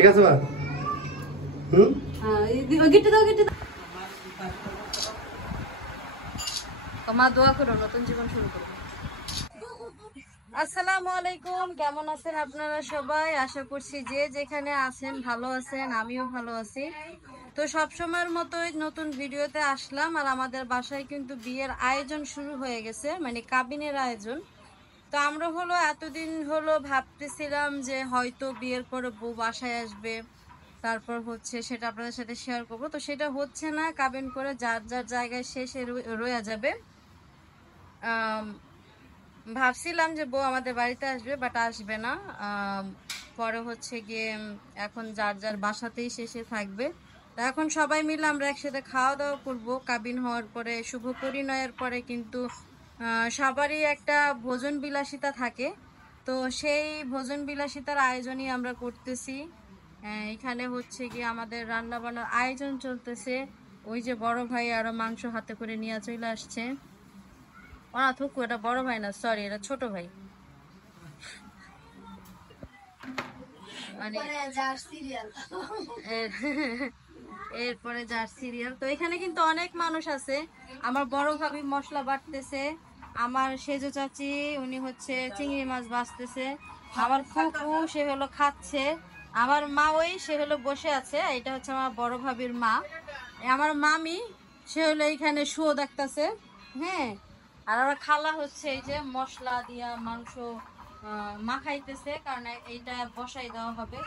ঠিক আছে বা মা দোয়া করো নতুন জীবন শুরু করো। আসসালামু আলাইকুম, কেমন আছেন আপনারা সবাই? আশা করছি যে যেখানে আছেন ভালো আছেন, আমিও ভালো আছি। তো সবসময়ের মতোই নতুন ভিডিওতে আসলাম। আর আমাদের বাসায় কিন্তু বিয়ের আয়োজন শুরু হয়ে গেছে, মানে কাবিনের আয়োজন। তো আমরা হলো এতদিন হলো ভাবতেছিলাম যে হয়তো বিয়ের পরে বউ বাসায় আসবে, তারপর হচ্ছে সেটা আপনাদের সাথে শেয়ার করবো। তো সেটা হচ্ছে না, কাবিন করে যার যার জায়গায় শেষে রয়ে যাবে। ভাবছিলাম যে বউ আমাদের বাড়িতে আসবে, বাট আসবে না। পরে হচ্ছে গিয়ে এখন যার যার বাসাতেই শেষে থাকবে। তো এখন সবাই মিলে আমরা একসাথে খাওয়া দাওয়া করবো। কাবিন হওয়ার পরে, শুভ পরিণয়ের পরে কিন্তু সবারই একটা ভোজন বিলাসিতা থাকে। তো সেই ভোজন বিলাসিতার আয়োজনই আমরা করতেছি। এখানে হচ্ছে গিয়ে আমাদের রান্না বান্নার আয়োজন চলতেছে। ওই যে বড় ভাই আরো মাংস হাতে করে নিয়ে চলে আসছে। থুকু, এটা বড় ভাই না, সরি, এটা ছোট ভাই। এরপরে যার সিরিয়াল। তো এখানে কিন্তু অনেক মানুষ আছে। আমার বড় ভাবি মশলা বাটতেছে, আমার সেজো চাচি উনি হচ্ছে চিংড়ি মাছ ভাজতেছে, আমার ফুফু সে হলো খাচ্ছে, আমার মা ওই সে হলো বসে আছে। এটা হচ্ছে আমার বড় ভাবির মা। আমার মামি সে হলো এইখানে শুয়ো দেখতেছে। হ্যাঁ, আর আমার খালা হচ্ছে এই যে মশলা দিয়া মাংস মাখাইতেছে, কারণ এইটা বসাই দেওয়া হবে।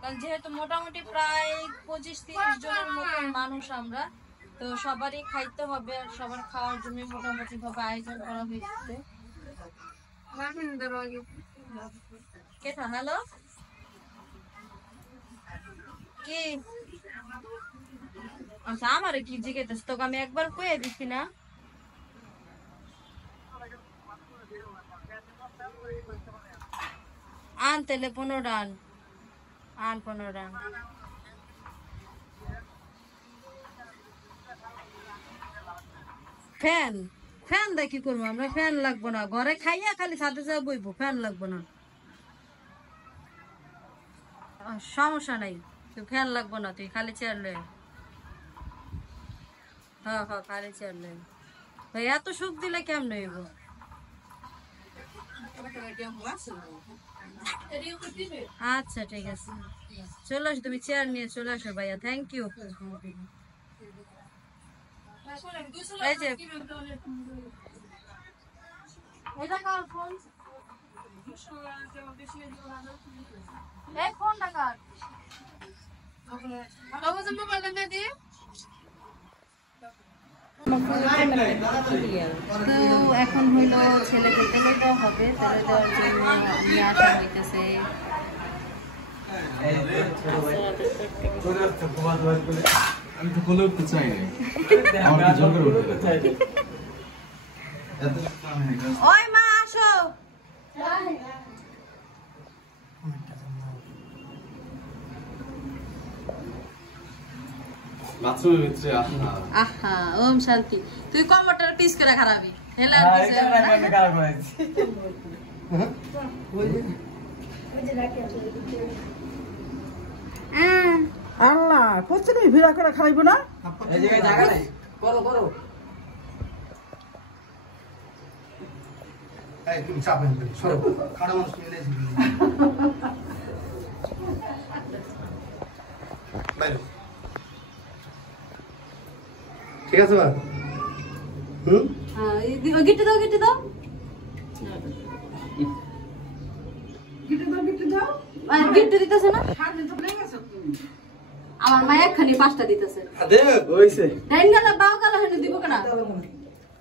কারণ যেহেতু মোটামুটি প্রায় 25-30 জনের মতন মানুষ আমরা, তো সবারই খাইতে হবে, আর সবার খাওয়ার জন্য মোটামুটি ভাবে আয়োজন করা হয়েছে। কেটা হ্যালো কি? আচ্ছা, আমার কি জিজ্ঞেস তোকে আমি একবার কয়ে দিচ্ছি না? আন তেলে 15 আন, 15 ফ্যান ফ্যান দা কি করবো আমরা? ফ্যান লাগবো না, ঘরে খাইয়া খালি ছাদে যা বইবো, ফ্যান লাগবো না। সমস্যা নাই, তুই ফ্যান লাগবো না, তুই খালি চেয়ার লে। হ্যাঁ হ্যাঁ, খালি চেয়ার লে। ভাই এত সুখ দিলে কেমন হইব? আচ্ছা ঠিক আছে, চলে আসো, তুমি চেয়ার নিয়ে চলে আসো ভাইয়া। Thank you. এই যে এটা কার ফোন? এই ফোনটা কার? তো এখন হইলো ছেলেকে তেলে দেওয়া হবে, তেলে দেওয়ার জন্য নিয়ে আসা হইতেছে। আমি তো কোলে উঠতে চাই না, আমার কি জোর করে উঠতে চাই। ওই মা আসো। বাথরুমের ভিতরে আহা, ওম শান্তি। তুই কম্পিউটার পিস করে খারাপি হেলা দিছে। আমি খারাপ করেছি। আল্লাহ করছে নি ভিড়া করে খাইব না। এই জায়গায় জায়গা নাই, করো করো। এই তুমি চাপেন না, সরো, খাড়া মানুষ নিয়ে এসে বাইরে। ঠিক আছে বা হ্যাঁ, গিট্টু দাও, গিট্টু দাও, গিট্টু দিতেছে না? আমার মা একখানি 5টা দিতেছে। দে কইছে ডাইন গালা বাও গালা হেনে দিব কেন?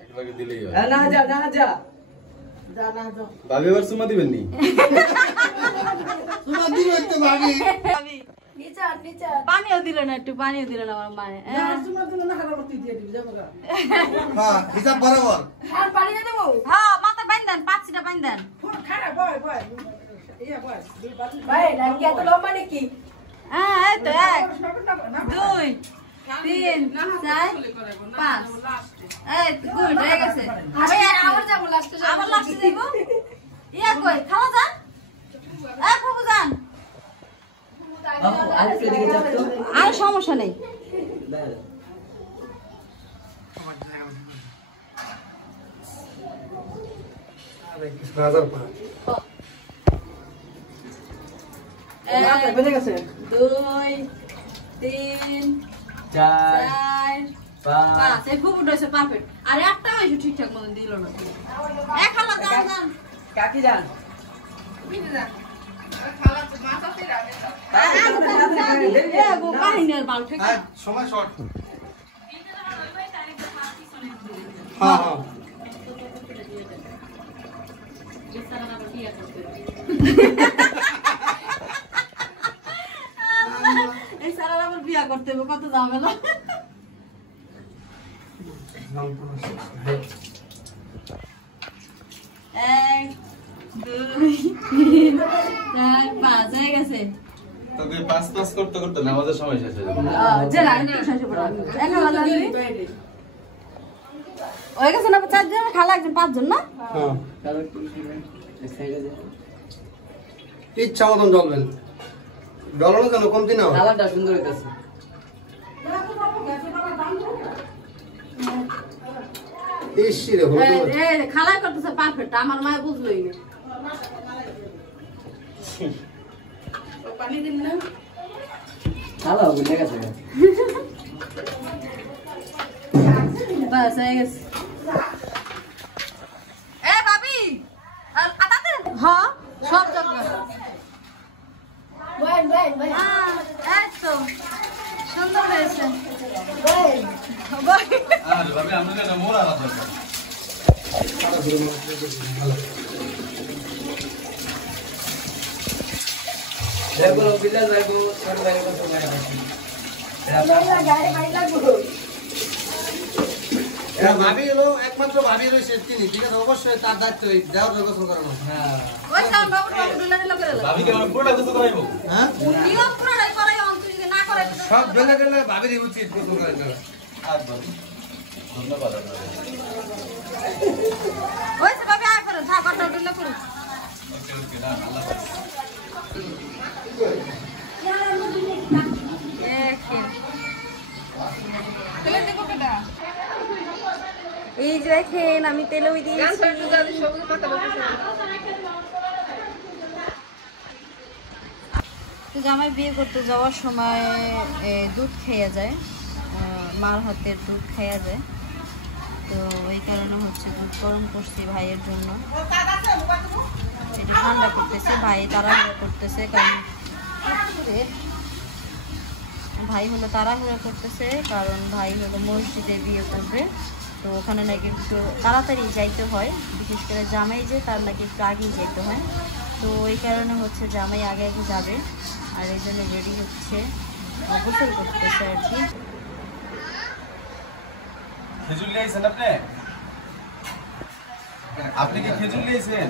একবারে দিলেই হয়। না যা না যা যা না যা ভাবি এবার সুমা দিবেন নি? সুমা দিবে তো ভাবি। নিচা নিচা পানিও দিল না, একটু পানিও দিল না আমার মায়ে। তোমার জন্য না হারা মত দিয়ে দিবি যাবো গা। হ্যাঁ, হিসাব বরাবর। আর পানি না দেবো। হ্যাঁ, মাথা বাইন দেন, 5টা বাইন দেন। ফোন খাড়া বয় বয় ইয়া বয় ভাই নাকি এত লম্বা নাকি? হ্যাঁ, এই তো 1 2 3 4 5। এই গুড হয়ে গেছে। ভাই আবার যাবো লাস্টে, আবার লাস্টে যাব। ইয়া কই খাওয়া যান? ফুফু যান। আর সমস্যা নেই। রাজার পা এক, 2, 3, 4, 5 এই খুব উঠেছে পারফেক্ট। আর একটা হয়েছে ঠিকঠাক মতন দিল না। এক খালা যান যান কাকি যান কাহিনী আর বাল ঠিক হ্যাঁ সময় শর্ট হ্যাঁ হ্যাঁ এই সারার আবার বিয়া করতে হবে, কত ঝামেলা। এক, 2, 3, 4, 5 হয়ে গেছে। তোকে 5 করতে করতে নামাজের সময় শেষ হয়ে যাবে। যে রাইনে শেষ পড়া এক খালা যান হয়ে গেছে না? 4 জন খালা, একজন 5 জন না? হ্যাঁ ইচ্ছা মতন জ্বলবেন, জ্বলানো যেন কমতি না হয়। কালারটা সুন্দর হইতাছে ইসি রে হলুদ খালা করতেছে পারফেক্ট, আমার মায়ে বুঝলোই না। পানি দিন না ভালো বুঝে গেছে বাস হয়ে গেছে। এ ভাবি আতাতে হ্যাঁ সব জায়গা এই তো সুন্দর হয়েছে। আর ভাবি আমরা এটা মোরা আলাদা দরকার। দেখো বিল্লাল ভাইগো ছোট ভাইগো কত বড় আছে এরা ভাবি হলো একমাত্র ভাবি রয়েছে তিনি, ঠিক আছে? অবশ্যই তার দায়িত্ব দেওয়ার যোগাযোগ করানো। হ্যাঁ ওই সাউন্ড বাবু দিলা দিলা করে দাও। ভাবি কি আমরা পুরোটা কিছু করাইবো? হ্যাঁ নিয়ম পুরোটাই করাই, অন্ত যদি না করে তো সব বেলা গেলে ভাবিরই উচিত গোসল করাইতে। আর ভাবি ধন্যবাদ আপনাকে। ওই সে ভাবি আয় করে থাক কথা দিলা করে। ওকে ওকে না আল্লাহ হাফেজ। এই যে দেখেন আমি তেলে ওই দিয়েছি। তো জামাই বিয়ে করতে যাওয়ার সময় দুধ খেয়ে যায়, মার হাতের দুধ খেয়ে যায়। তো ওই কারণে হচ্ছে দুধ গরম করছি ভাইয়ের জন্য, এটা ঠান্ডা করতেছে। ভাই তাড়াহুড়ো করতেছে, কারণ ভাই হলো তাড়াহুড়ো করতেছে, কারণ ভাই হলো মসজিদে বিয়ে করবে। তো ওখানে নাকি একটু তাড়াতাড়ি যাইতে হয়, বিশেষ করে জামাই যে তার নাকি একটু আগেই যাইতে হয়। তো ওই কারণে হচ্ছে জামাই আগে আগে যাবে, আর এই জন্য রেডি হচ্ছে, গোসল করতেছে আর কি। খেজুর নিয়েছেন আপনি? আপনি কি খেজুর নিয়েছেন?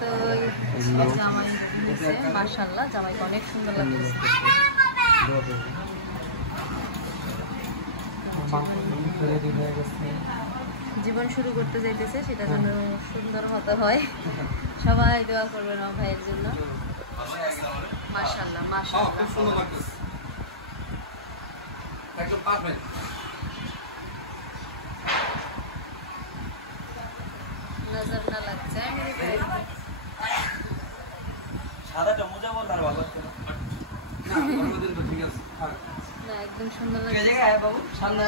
তো জামাই নিয়েছে, মাশাআল্লাহ জামাইকে অনেক সুন্দর লাগছে। জীবন শুরু করতে যাইতেছে, সেটা যেন সুন্দর হতে হয়। সবাই দোয়া করবেন আমার ভাইয়ের জন্য। মাশাআল্লাহ মাশাআল্লাহ খুব সুন্দর লাগতেছে, একদম পারফেক্ট। নজর না লাগ যায় মেরে ভাই। সাদাটা মোজা বল আর ভালো লাগছে না। না কোনদিন তো ঠিক আছে। না একদম সুন্দর কে লাগছে। জায়গায় বাবু সামনে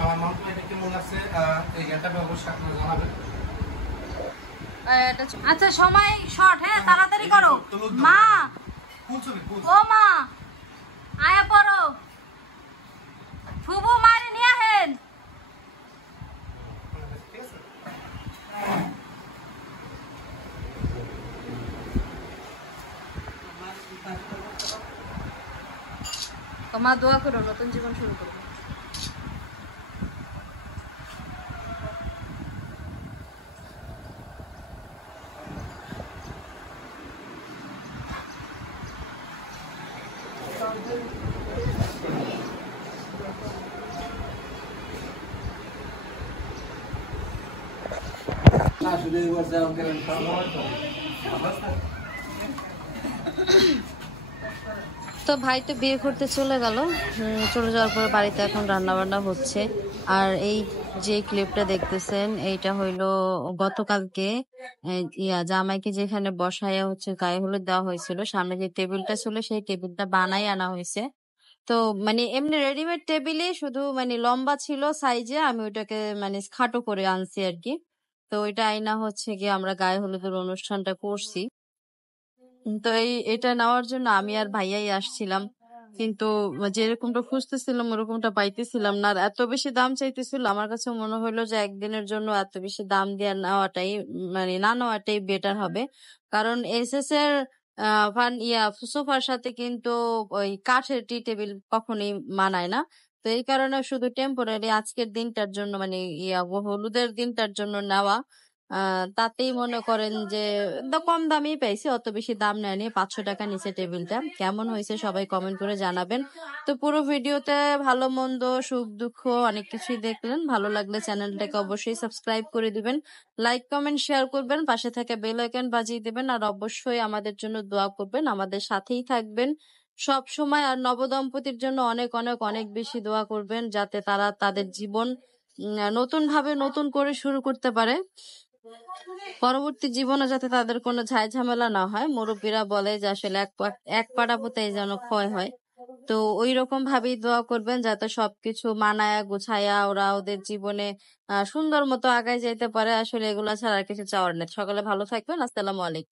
আমার মন এটা কেমন লাগছে এই গানটা অবশ্যই আপনারা জানাবেন। আচ্ছা সময় শর্ট, হ্যাঁ তাড়াতাড়ি করো। মা ফুল ছবি ফুল ও মা আয়া পড়ো, ফুবু মারি নিয়ে আহেন। ঠিক আছে। মা দোয়া করো, নতুন জীবন শুরু করো। শুধু এবার যাও কেন তো ভাই তো বিয়ে করতে চলে গেল। চলে যাওয়ার পর বাড়িতে এখন রান্না বান্না হচ্ছে। আর এই যে ক্লিপটা দেখতেছেন এইটা হইলো গতকালকে জামাইকে যেখানে বসাইয়া হচ্ছে গায়ে হলুদ দেওয়া হয়েছিল, সামনে যে টেবিলটা ছিল সেই টেবিলটা বানাই আনা হয়েছে। তো মানে এমনি রেডিমেড টেবিলে শুধু মানে লম্বা ছিল সাইজে, আমি ওইটাকে মানে খাটো করে আনছি আর কি। তো ওইটা আইনা হচ্ছে গিয়ে আমরা গায়ে হলুদের অনুষ্ঠানটা করছি। তো এটা নেওয়ার জন্য আমি আর ভাইয়াই আসছিলাম, কিন্তু যেরকমটা খুঁজতেছিলাম ওরকমটা পাইতেছিলাম না। আর এত বেশি দাম চাইতেছিল, আমার কাছে মনে হলো যে একদিনের জন্য এত বেশি দাম দিয়ে নেওয়াটাই মানে না নেওয়াটাই বেটার হবে। কারণ এসএস এর সোফার সাথে কিন্তু ওই কাঠের টি টেবিল কখনোই মানায় না। তো এই কারণে শুধু টেম্পোরারি আজকের দিনটার জন্য মানে হলুদের দিনটার জন্য নেওয়া। তাতেই মনে করেন যে কম দামেই পাইছি, অত বেশি দাম নেয়নি, 500 টাকা নিচে টেবিলটা। কেমন হয়েছে সবাই কমেন্ট করে জানাবেন। তো পুরো ভিডিওতে ভালো মন্দ সুখ দুঃখ অনেক কিছুই দেখলেন। ভালো লাগলে চ্যানেলটাকে অবশ্যই সাবস্ক্রাইব করে দিবেন, লাইক কমেন্ট শেয়ার করবেন, পাশে থাকা বেল আইকন বাজিয়ে দিবেন। আর অবশ্যই আমাদের জন্য দোয়া করবেন, আমাদের সাথেই থাকবেন সব সময়। আর নবদম্পতির জন্য অনেক অনেক অনেক বেশি দোয়া করবেন, যাতে তারা তাদের জীবন নতুন ভাবে নতুন করে শুরু করতে পারে, পরবর্তী জীবনে যাতে তাদের কোনো ঝাই ঝামেলা না হয়। মুরব্বীরা বলে যে আসলে এক পাড়া পোতাই যেন ক্ষয় হয়। তো ওই রকম ভাবেই দোয়া করবেন, যাতে সবকিছু মানায়া গুছায়া ওরা ওদের জীবনে সুন্দর মতো আগায় যেতে পারে। আসলে এগুলা ছাড়া আর কিছু চাওয়ার নেই। সকালে ভালো থাকবেন। আসসালামু আলাইকুম।